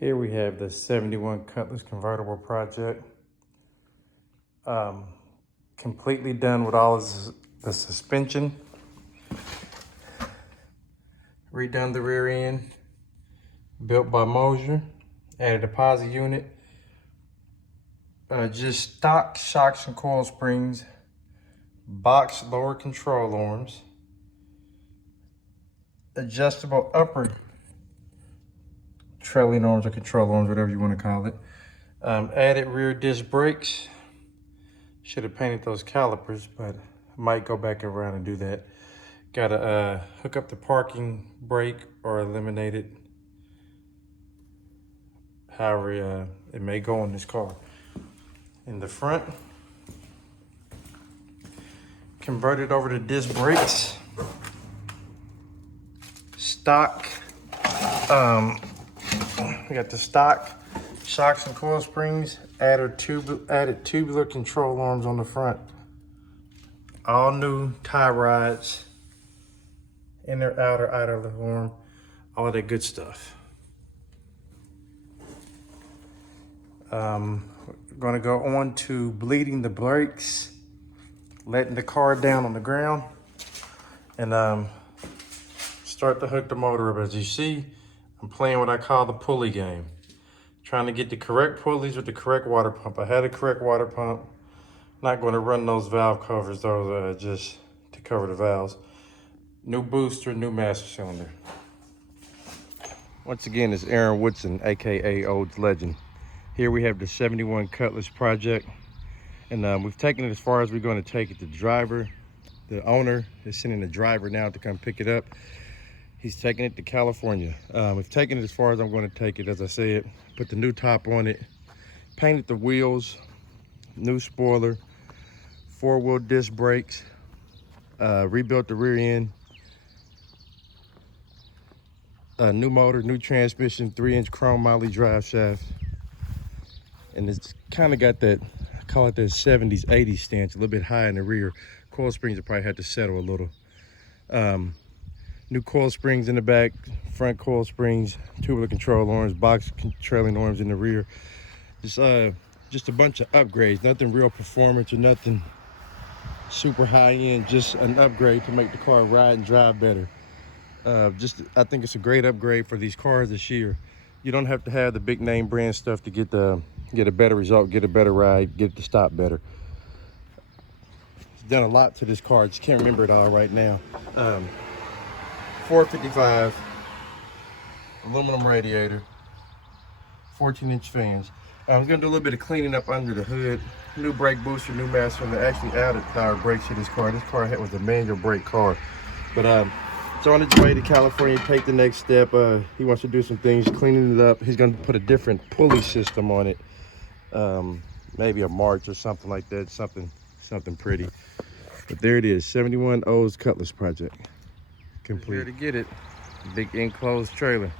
Here we have the 71 Cutlass convertible project. Completely done with all the suspension. Redone the rear end. Built by Mosier. Added a deposit unit. Just stock shocks and coil springs. Box lower control arms. Adjustable upper trailing arms or control arms, whatever you want to call it. Added rear disc brakes. Should have painted those calipers, but I might go back around and do that. Gotta hook up the parking brake or eliminate it. However, it may go on this car. In the front, converted over to disc brakes. Stock. We got the stock shocks and coil springs. Added tubular control arms on the front. All new tie rods. Inner, outer arm. All of that good stuff. We're gonna go on to bleeding the brakes, letting the car down on the ground, and start to hook the motor up. As you see, I'm playing what I call the pulley game. Trying to get the correct pulleys with the correct water pump. I had a correct water pump. Not going to run those valve covers, those just to cover the valves. New booster, new master cylinder. Once again, it's Aaron Woodson, aka Oldslegend. Here we have the 71 Cutlass project, and we've taken it as far as we're going to take it. The owner is sending the driver now to come pick it up. He's taking it to California. We've taken it as far as I'm going to take it, as I said. Put the new top on it, painted the wheels, new spoiler, 4-wheel disc brakes, rebuilt the rear end, new motor, new transmission, 3-inch chrome moly drive shaft. And it's kind of got that, I call it that 70s, 80s stance, a little bit high in the rear. Coil springs will probably have to settle a little. New coil springs in the back, front coil springs, tubular control arms, box trailing arms in the rear. Just a bunch of upgrades, nothing real performance or nothing super high end, just an upgrade to make the car ride and drive better. I think it's a great upgrade for these cars this year. You don't have to have the big name brand stuff to get a better result, get a better ride, get it to stop better. It's done a lot to this car, I just can't remember it all right now. 455, aluminum radiator, 14-inch fans. I'm gonna do a little bit of cleaning up under the hood. New brake booster, new master, and actually added power brakes to this car. This car was a manual brake car. But it's on its way to California, take the next step. He wants to do some things, cleaning it up. He's gonna put a different pulley system on it. Maybe a March or something like that, something pretty. But there it is, 71 Olds Cutlass project. Complete. Here to get it, big enclosed trailer.